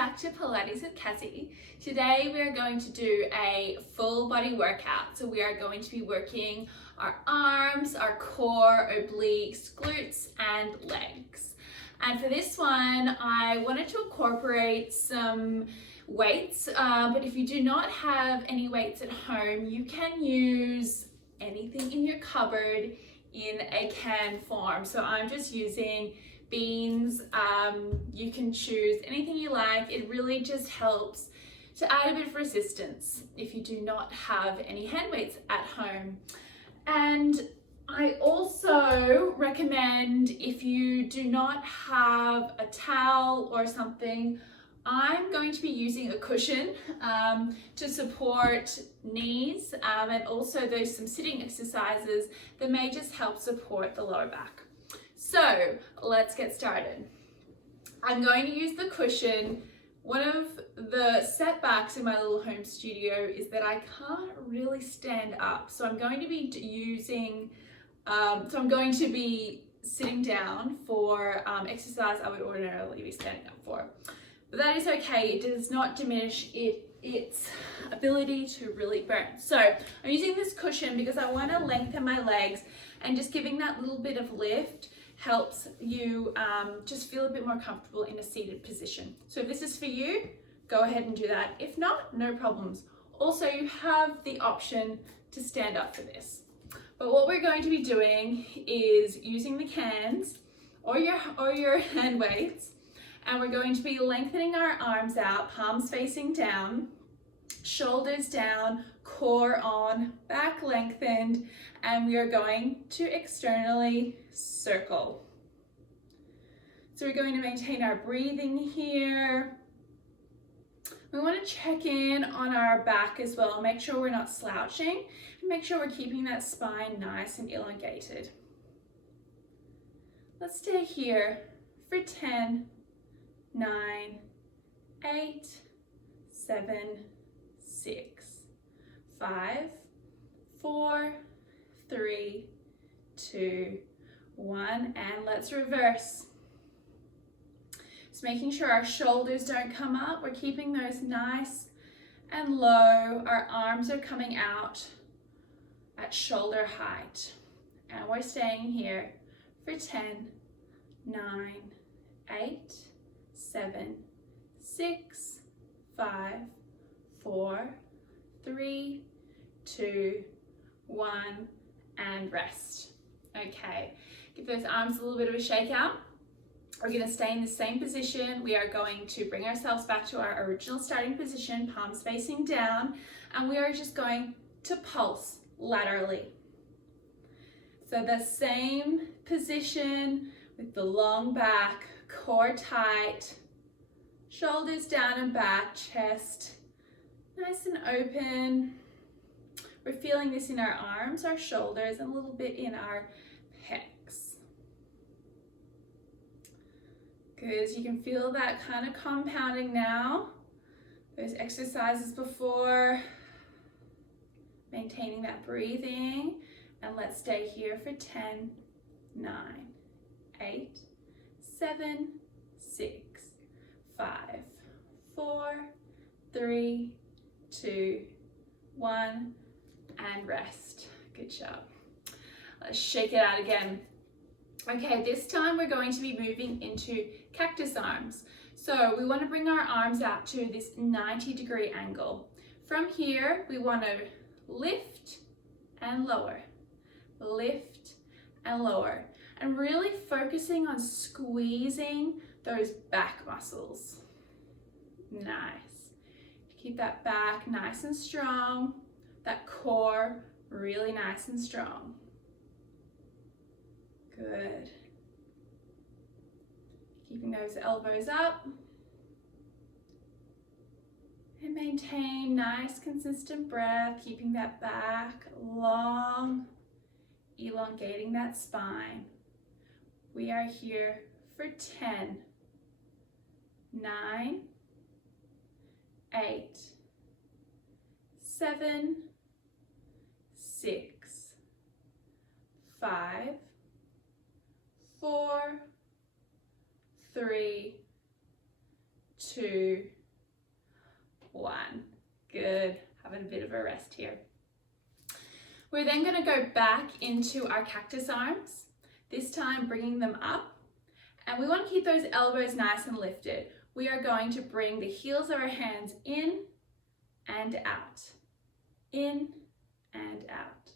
back to Pilates with Cassie. Today we are going to do a full body workout. So we are going to be working our arms, our core, obliques, glutes and legs. And for this one, I wanted to incorporate some weights, but if you do not have any weights at home, you can use anything in your cupboard in a can form. So I'm just using beans. You can choose anything you like. It really just helps to add a bit of resistance if you do not have any hand weights at home. And I also recommend, if you do not have a towel or something, I'm going to be using a cushion to support knees, and also there's some sitting exercises that may just help support the lower back. So let's get started. I'm going to use the cushion. One of the setbacks in my little home studio is that I can't really stand up. So I'm going to be sitting down for exercise I would ordinarily be standing up for. But that is okay. It does not diminish its ability to really burn. So I'm using this cushion because I want to lengthen my legs, and just giving that little bit of lift helps you just feel a bit more comfortable in a seated position. So if this is for you, go ahead and do that. If not, no problems. Also, you have the option to stand up for this. But what we're going to be doing is using the cans or your hand weights, and we're going to be lengthening our arms out, palms facing down, shoulders down, core on, back lengthened, and we are going to externally circle. So we're going to maintain our breathing here. We want to check in on our back as well, make sure we're not slouching, and make sure we're keeping that spine nice and elongated. Let's stay here for 10, 9, 8, 7, 6, 5, 4, 3, 2, 1, and let's reverse. Just making sure our shoulders don't come up. We're keeping those nice and low. Our arms are coming out at shoulder height. And we're staying here for 10, 9, 8, 7, 6, 5, 4, 3, 2, 1, and rest. Okay, give those arms a little bit of a shake out. We're going to stay in the same position. We are going to bring ourselves back to our original starting position, palms facing down, and we are just going to pulse laterally. So the same position with the long back, core tight, shoulders down and back, chest nice and open. We're feeling this in our arms, our shoulders, and a little bit in our pecs. Good, you can feel that kind of compounding now. Those exercises before, maintaining that breathing, and let's stay here for 10, 9, 8, 7, 6, 5, 4, 3, 2, 1, and rest. Good job. Let's shake it out again. Okay, this time we're going to be moving into cactus arms. So we want to bring our arms out to this 90-degree angle. From here, we want to lift and lower, lift and lower, and really focusing on squeezing those back muscles. Nice. Keep that back nice and strong, that core really nice and strong. Good. Keeping those elbows up. And maintain nice consistent breath, keeping that back long, elongating that spine. We are here for 10, 9, 8, 7, 6, 5, 4, 3, 2, 1. Good. Having a bit of a rest here. We're then going to go back into our cactus arms, this time bringing them up. And we want to keep those elbows nice and lifted. We are going to bring the heels of our hands in and out. In and out.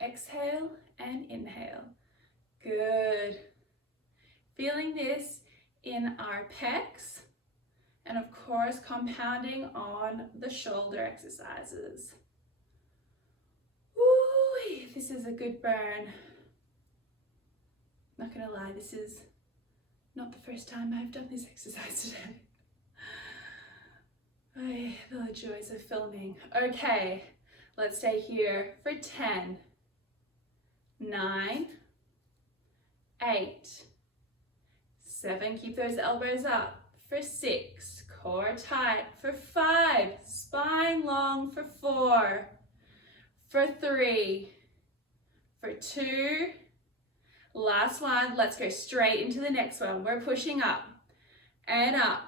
Exhale and inhale. Good. Feeling this in our pecs and of course compounding on the shoulder exercises. Woo, this is a good burn. Not gonna lie, this is not the first time I've done this exercise today. The joys of filming. Okay, let's stay here for 10, 9, 8, 7, keep those elbows up. For 6, core tight. For 5, spine long. For 4, for 3, for 2, last one. Let's go straight into the next one. We're pushing up and up.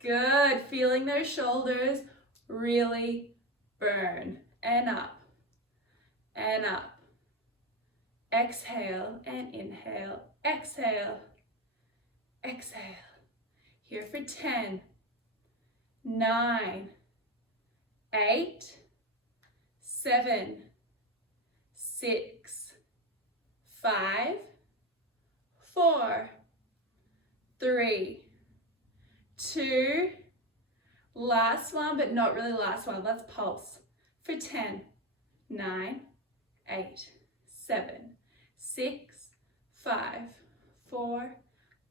Good, feeling those shoulders really burn. And up and up. Exhale and inhale. Exhale, exhale. Here for 10, 9, 8, 7, 6, 5, 4, 3, 2, last one, but not really last one. Let's pulse for 10, 9, 8, 7, 6, 5, 4,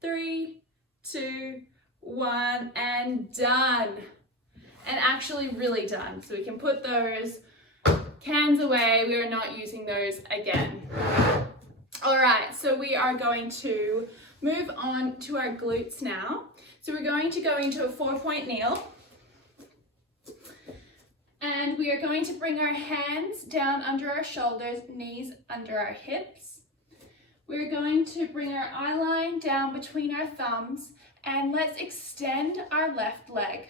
3, 2, 1, and done. And actually really done. So we can put those cans away. We are not using those again. All right, so we are going to move on to our glutes now. So we're going to go into a 4-point kneel. And we are going to bring our hands down under our shoulders, knees under our hips. We're going to bring our eye line down between our thumbs, and let's extend our left leg.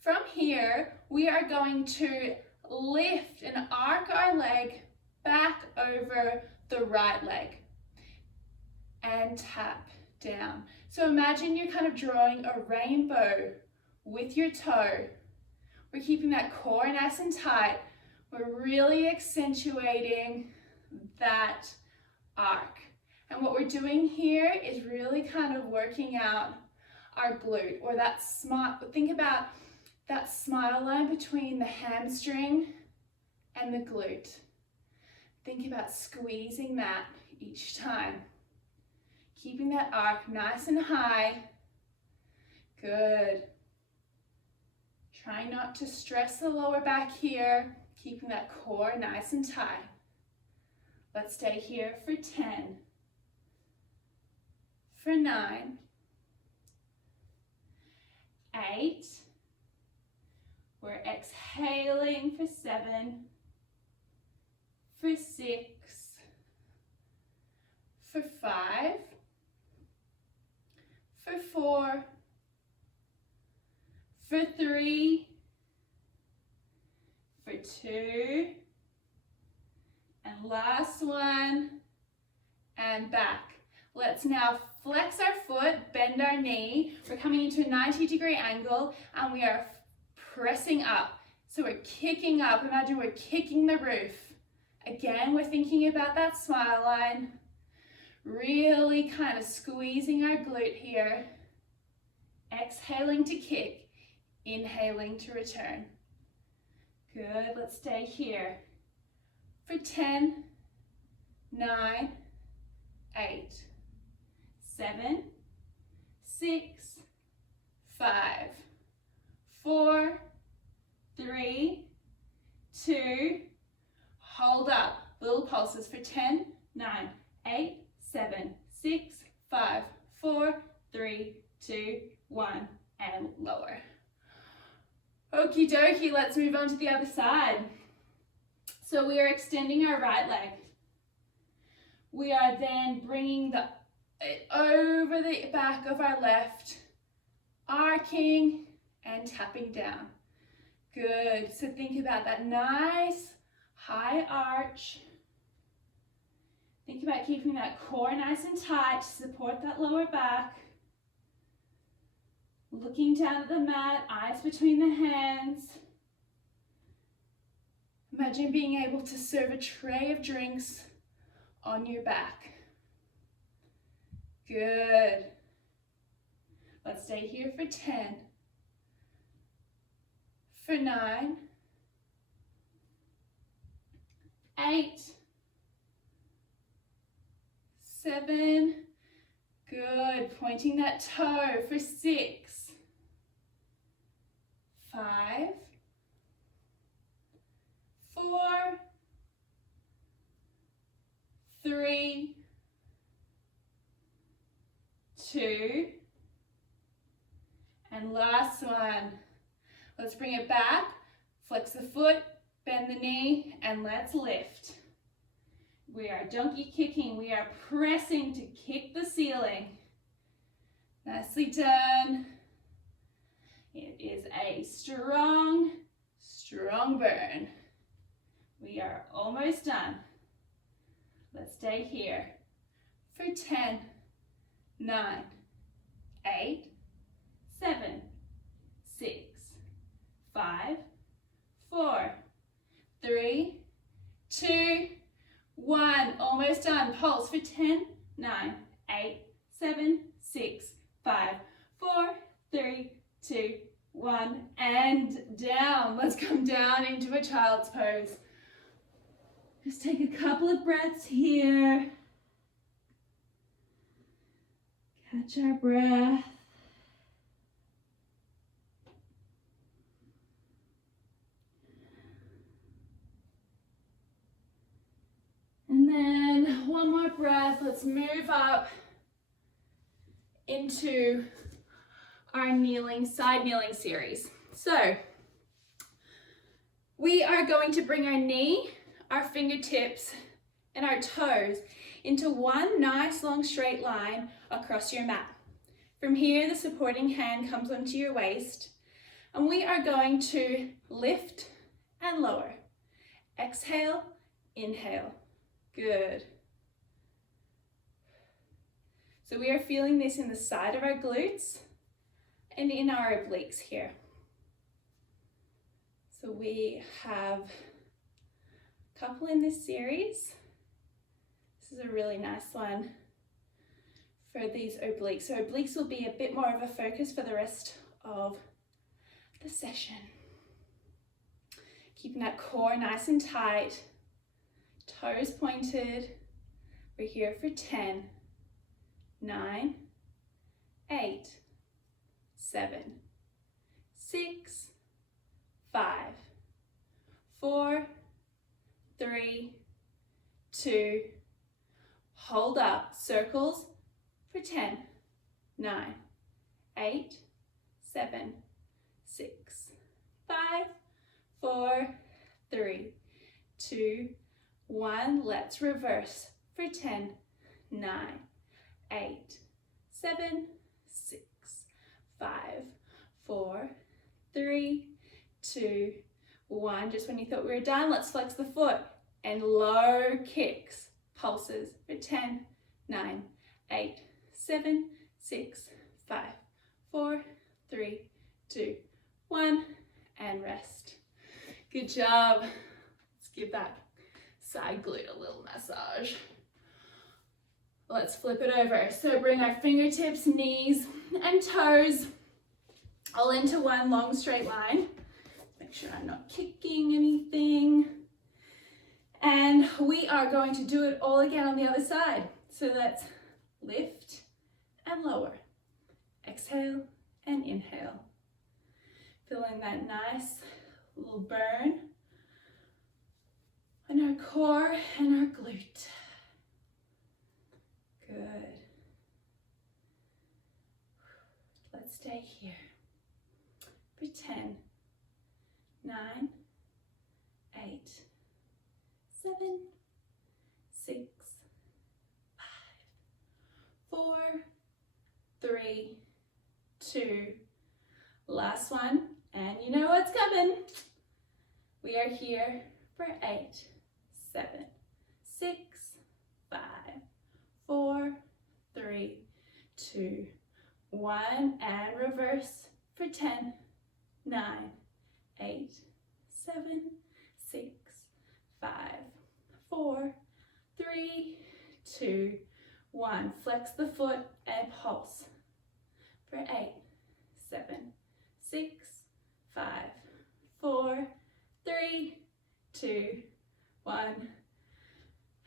From here, we are going to lift and arc our leg back over the right leg and tap down. So imagine you're kind of drawing a rainbow with your toe. We're keeping that core nice and tight. We're really accentuating that arc. And what we're doing here is really kind of working out our glute, or that smile. Think about that smile line between the hamstring and the glute. Think about squeezing that each time. Keeping that arc nice and high. Good. Try not to stress the lower back here. Keeping that core nice and tight. Let's stay here for 10. For 9. 8. We're exhaling for 7. For 6. For 5. For 4. For 3. For 2. And last one. And back. Let's now flex our foot, bend our knee. We're coming into a 90-degree angle and we are pressing up. So we're kicking up. Imagine we're kicking the roof. Again, we're thinking about that smile line. Really kind of squeezing our glute here. Exhaling to kick. Inhaling to return. Good. Let's stay here. For 10, 9, 8, 7, 6, 5, 4, 3, 2, hold up. Little pulses for 10, 9, 8, 7, 6, 5, 4, 3, 2, 1, and lower. Okie dokie, let's move on to the other side. So we are extending our right leg. We are then bringing it over the back of our left arcing and tapping down. Good. So think about that nice high arch. Think about keeping that core nice and tight to support that lower back. Looking down at the mat, eyes between the hands. Imagine being able to serve a tray of drinks on your back. Good. Let's stay here for 10, for 9, 8, 7, good, pointing that toe for 6, 5, 4, 3, 2, and last one. Let's bring it back, flex the foot, bend the knee, and let's lift. We are donkey kicking. We are pressing to kick the ceiling. Nicely done. It is a strong, strong burn. We are almost done. Let's stay here for 10, 9, 8, 7, 6, 5, 4, 3, 2, 1. Almost done. Pulse for 10, 9, 8, 7, 6, 5, 4, 3, 2, 1. And down. Let's come down into a child's pose. Just take a couple of breaths here. Catch our breath. And then one more breath. Let's move up into our side kneeling series. So we are going to bring our knee, our fingertips, and our toes into one nice long straight line across your mat. From here, the supporting hand comes onto your waist, and we are going to lift and lower. Exhale, inhale. Good. So we are feeling this in the side of our glutes and in our obliques here. So we have a couple in this series. This is a really nice one for these obliques. So obliques will be a bit more of a focus for the rest of the session. Keeping that core nice and tight. Toes pointed. We're here for 10, 9, 8, 7, 6, 5, 4, 3, 2, hold up, circles for 10, 9, 8, 7, 6, 5, 4, 3, 2, 1. Let's reverse for 10, 9, 8, 7, 6, 5, 4, 3, 2, 1. Just when you thought we were done, let's flex the foot and low kicks, pulses for 10, 9, 8, 7, 6, 5, 4, 3, 2, 1, and rest. Good job. Let's give that side glute a little massage. Let's flip it over. So bring our fingertips, knees, and toes all into one long straight line. Make sure I'm not kicking anything. And we are going to do it all again on the other side. So let's lift and lower. Exhale and inhale. Feeling that nice little burn on our core and our glute. Good. Let's stay here for 10, 9, 8, 7, 6, 5, 4, 3, 2, Last one, and you know what's coming. We are here for 8, 7, 6, 5, 4, 3, 2, 1, and reverse for 10, 9, 8, 7, 6, 5, 4, 3, 2, 1. Flex the foot and pulse for 8, 7, 6, 5, 4, 3, 2, 1,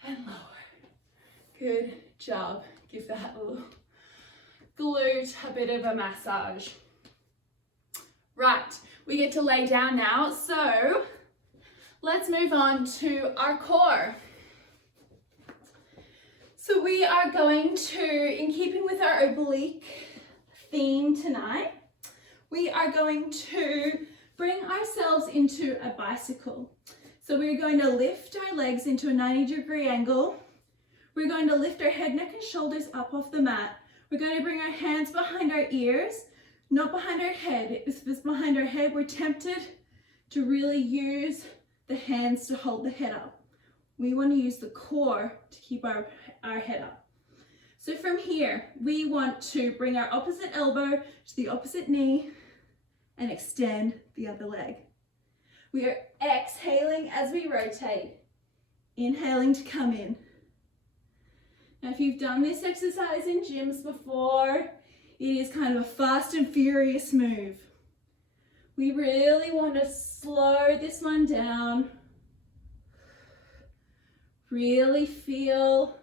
and lower. Good job. Give that little glute a bit of a massage. Right, we get to lay down now, so let's move on to our core. So we are going to, in keeping with our oblique theme tonight, we are going to bring ourselves into a bicycle. So we're going to lift our legs into a 90-degree angle. We're going to lift our head, neck, and shoulders up off the mat. We're going to bring our hands behind our ears, not behind our head. If it's behind our head, we're tempted to really use the hands to hold the head up. We want to use the core to keep our head up. So from here, we want to bring our opposite elbow to the opposite knee and extend the other leg. We are exhaling as we rotate, inhaling to come in. Now, if you've done this exercise in gyms before, it is kind of a fast and furious move. We really want to slow this one down. Really feel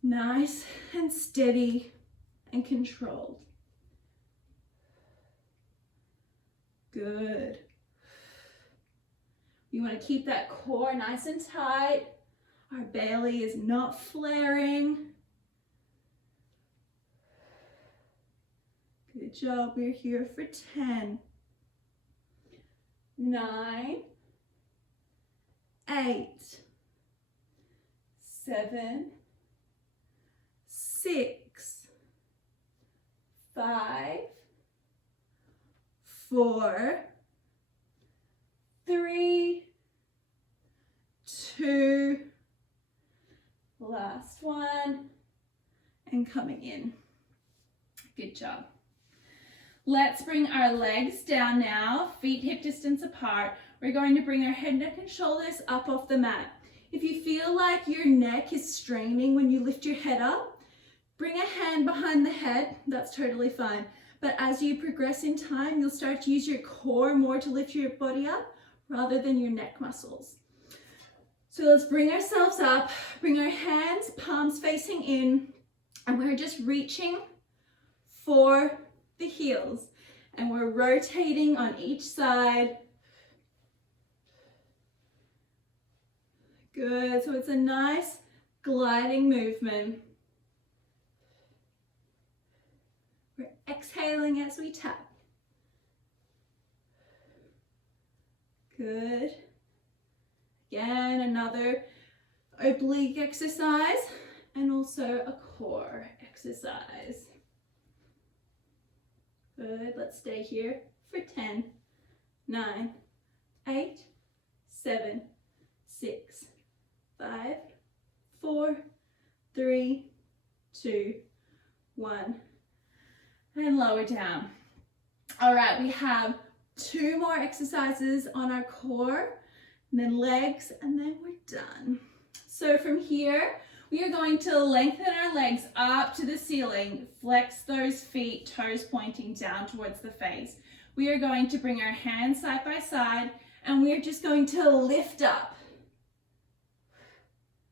nice and steady and controlled. Good. You want to keep that core nice and tight. Our belly is not flaring. Good job. We're here for 10, 9, 8, 7, 6, 5, 4, 3, 2, last one, and coming in. Good job. Let's bring our legs down now, feet hip distance apart. We're going to bring our head, neck, and shoulders up off the mat. If you feel like your neck is straining when you lift your head up, bring a hand behind the head. That's totally fine. But as you progress in time, you'll start to use your core more to lift your body up rather than your neck muscles. So let's bring ourselves up, bring our hands, palms facing in, and we're just reaching for the heels. And we're rotating on each side. Good, so it's a nice gliding movement. We're exhaling as we tap. Good. Again, another oblique exercise and also a core exercise. Good, let's stay here for 10, 9, 8, 7, 6, 5, 4, 3, 2, 1, and lower down. All right, we have 2 more exercises on our core, and then legs, and then we're done. So from here, we are going to lengthen our legs up to the ceiling, flex those feet, toes pointing down towards the face. We are going to bring our hands side by side, and we are just going to lift up.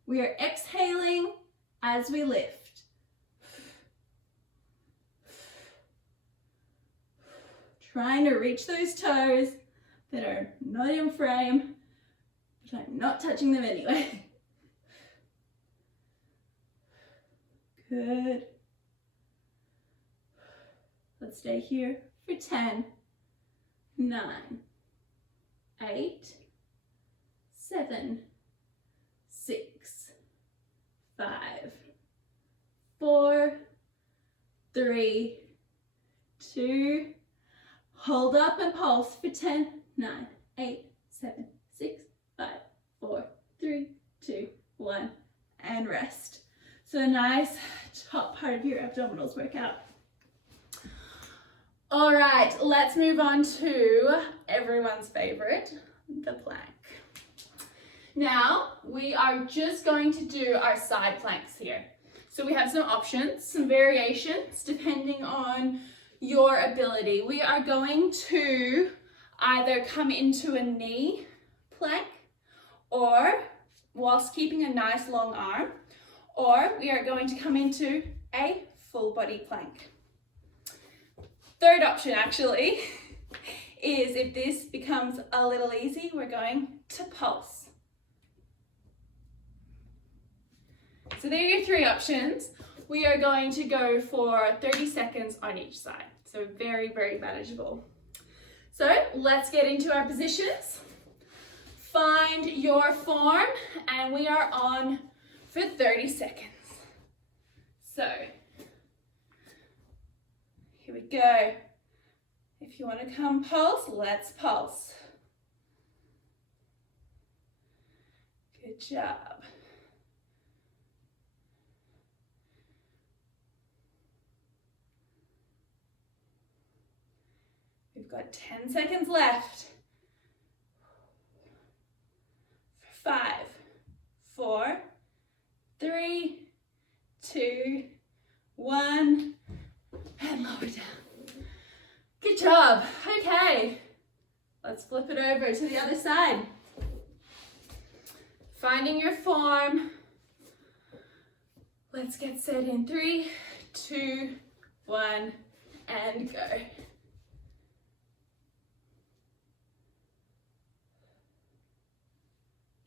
We are exhaling as we lift. Trying to reach those toes that are not in frame, but I'm not touching them anyway. Good. Let's stay here for 10, 9, 8, 7, 6, 5, 4, 3, 2, hold up and pulse for 10, 9, 8, 7, 6, 5, 4, 3, 2, 1, and rest. So a nice top part of your abdominals workout. All right, let's move on to everyone's favorite, the plank. Now, we are just going to do our side planks here. So we have some options, some variations, depending on your ability. We are going to either come into a knee plank, or whilst keeping a nice long arm, or we are going to come into a full body plank. Third option actually is, if this becomes a little easy, we're going to pulse. So there are your three options. We are going to go for 30 seconds on each side. So very, very manageable. So let's get into our positions. Find your form, and we are on for 30 seconds. So here we go. If you want to come pulse, let's pulse. Good job. We've got 10 seconds left. 5, 4, 3, 2, 1, and lower down. Good job. Okay, let's flip it over to the other side. Finding your form. Let's get set in 3, 2, 1, and go.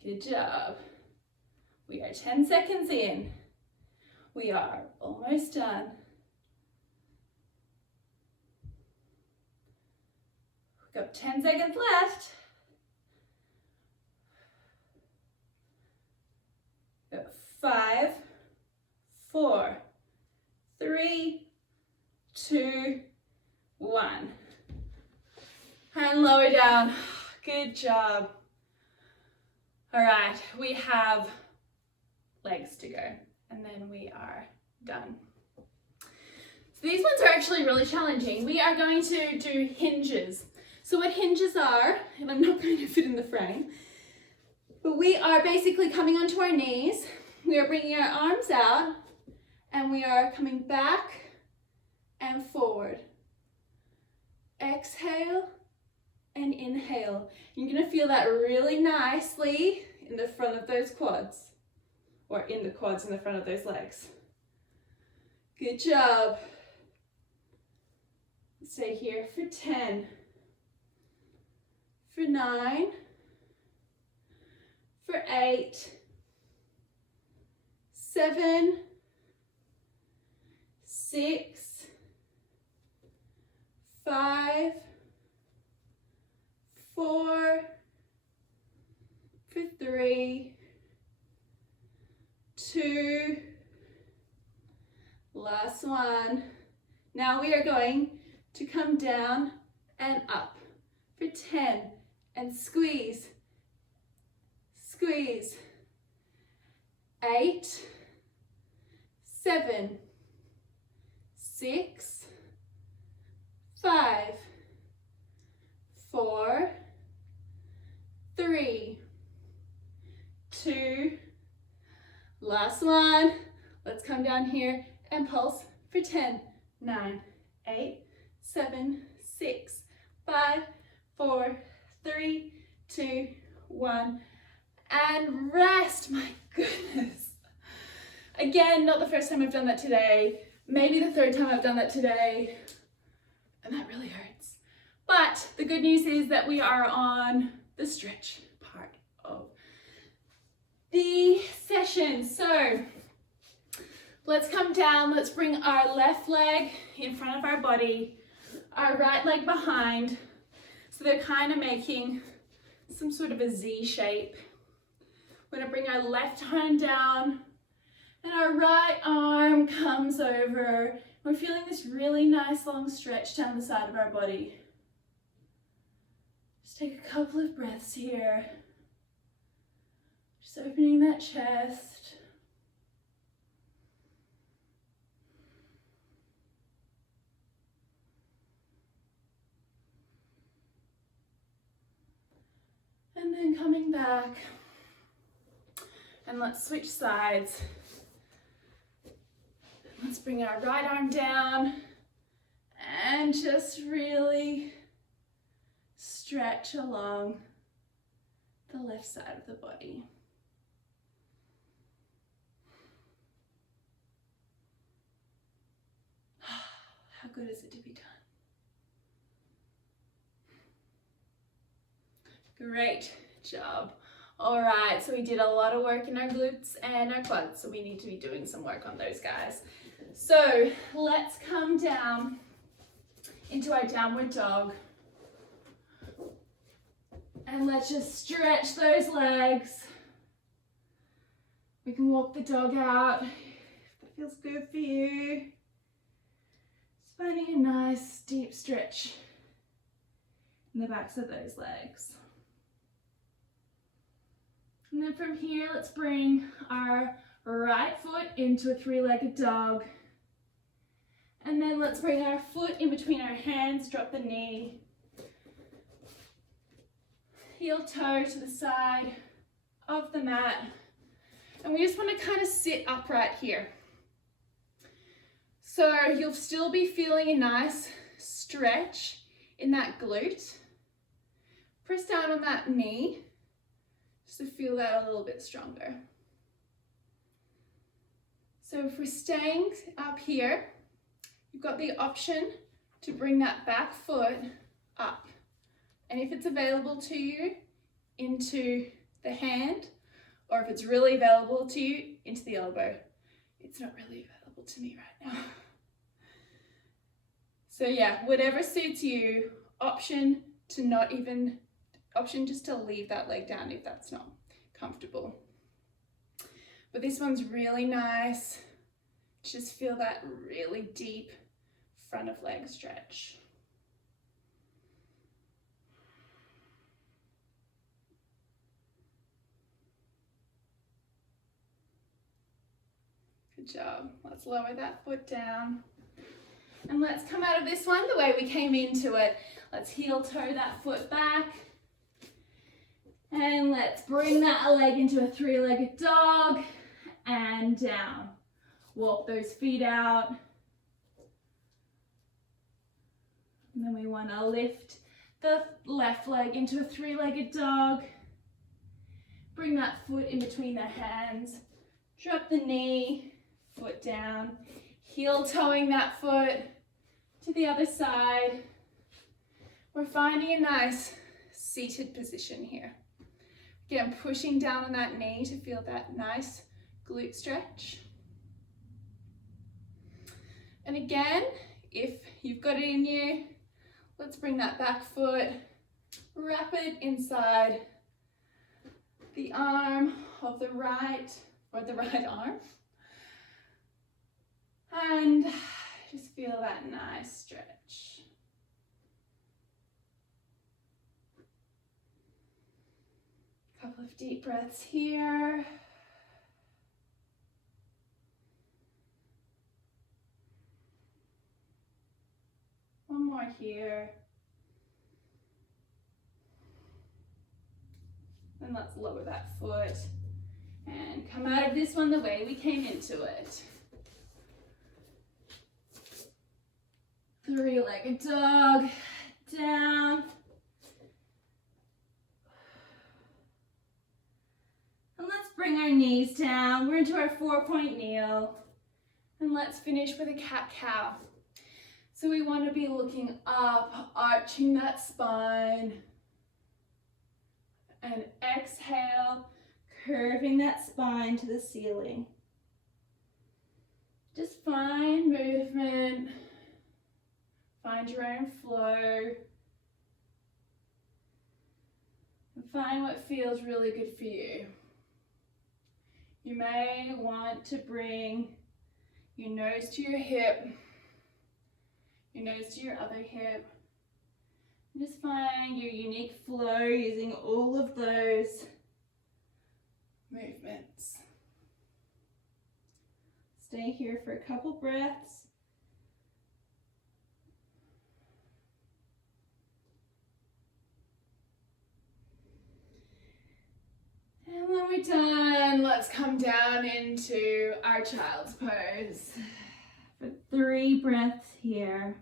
Good job. We are 10 seconds in. We are almost done. We've got 10 seconds left. We've got 5, 4, 3, 2, 1. And lower down. Good job. All right, we have legs to go, and then we are done. So these ones are actually really challenging. We are going to do hinges. So what hinges are, and I'm not going to fit in the frame, but we are basically coming onto our knees. We are bringing our arms out, and we are coming back and forward. Exhale and inhale. You're going to feel that really nicely in the front of those quads, or in the quads in the front of those legs. Good job. Stay here for 10, for 9, for 8, 7, 6, 5, 4, for 3, 2, last one. Now we are going to come down and up for 10, and squeeze, squeeze. 8, 7, 6, 5, 4, 3, 2, last one. Let's come down here and pulse for 10, 9, 8, 7, 6, 5, 4, 3, 2, 1, and rest. My goodness. Again, not the first time I've done that today, maybe the third time I've done that today, and that really hurts. But the good news is that we are on the stretch part of the session. So let's come down, let's bring our left leg in front of our body, our right leg behind, so they're kind of making some sort of a Z shape. We're going to bring our left hand down, and our right arm comes over. We're feeling this really nice long stretch down the side of our body. Just take a couple of breaths here. Just opening that chest. And then coming back. And let's switch sides. Let's bring our right arm down and just really stretch along the left side of the body. How good is it to be done? Great job. All right, so we did a lot of work in our glutes and our quads, so we need to be doing some work on those guys. So let's come down into our downward dog. And let's just stretch those legs. We can walk the dog out if that feels good for you. Just finding a nice deep stretch in the backs of those legs. And then from here, let's bring our right foot into a three-legged dog. And then let's bring our foot in between our hands, drop the knee. Heel toe to the side of the mat. And we just want to kind of sit upright here. So you'll still be feeling a nice stretch in that glute. Press down on that knee just to feel that a little bit stronger. So if we're staying up here, you've got the option to bring that back foot up. And if it's available to you, into the hand, or if it's really available to you, into the elbow. It's not really available to me right now. So yeah, whatever suits you, option just to leave that leg down if that's not comfortable. But this one's really nice. Just feel that really deep front of leg stretch. Good job. Let's lower that foot down. And let's come out of this one the way we came into it. Let's heel toe that foot back. And let's bring that leg into a three-legged dog and down. Walk those feet out. And then we want to lift the left leg into a three-legged dog. Bring that foot in between the hands. Drop the knee, foot down. Heel toeing that foot to the other side. We're finding a nice seated position here. Again, pushing down on that knee to feel that nice glute stretch. And again, if you've got it in you, let's bring that back foot, wrap it inside the arm of the right, or the right arm. And just feel that nice stretch. Couple of deep breaths here. One more here. Then let's lower that foot and come out of this one the way we came into it. Three-legged dog, down. And let's bring our knees down. We're into our 4-point kneel. And let's finish with a cat-cow. So we want to be looking up, arching that spine. And exhale, curving that spine to the ceiling. Just find movement. Find your own flow. And find what feels really good for you. You may want to bring your nose to your hip. your nose to your other hip. And just find your unique flow using all of those movements. Stay here for a couple breaths. And when we're done, let's come down into our child's pose for 3 breaths here.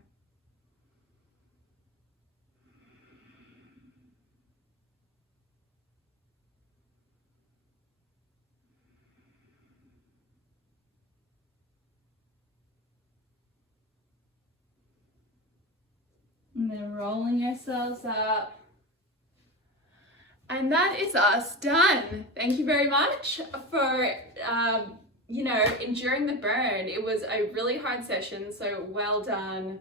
And then rolling yourselves up. And that is us done. Thank you very much for, enduring the burn. It was a really hard session, so well done.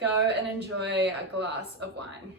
Go and enjoy a glass of wine.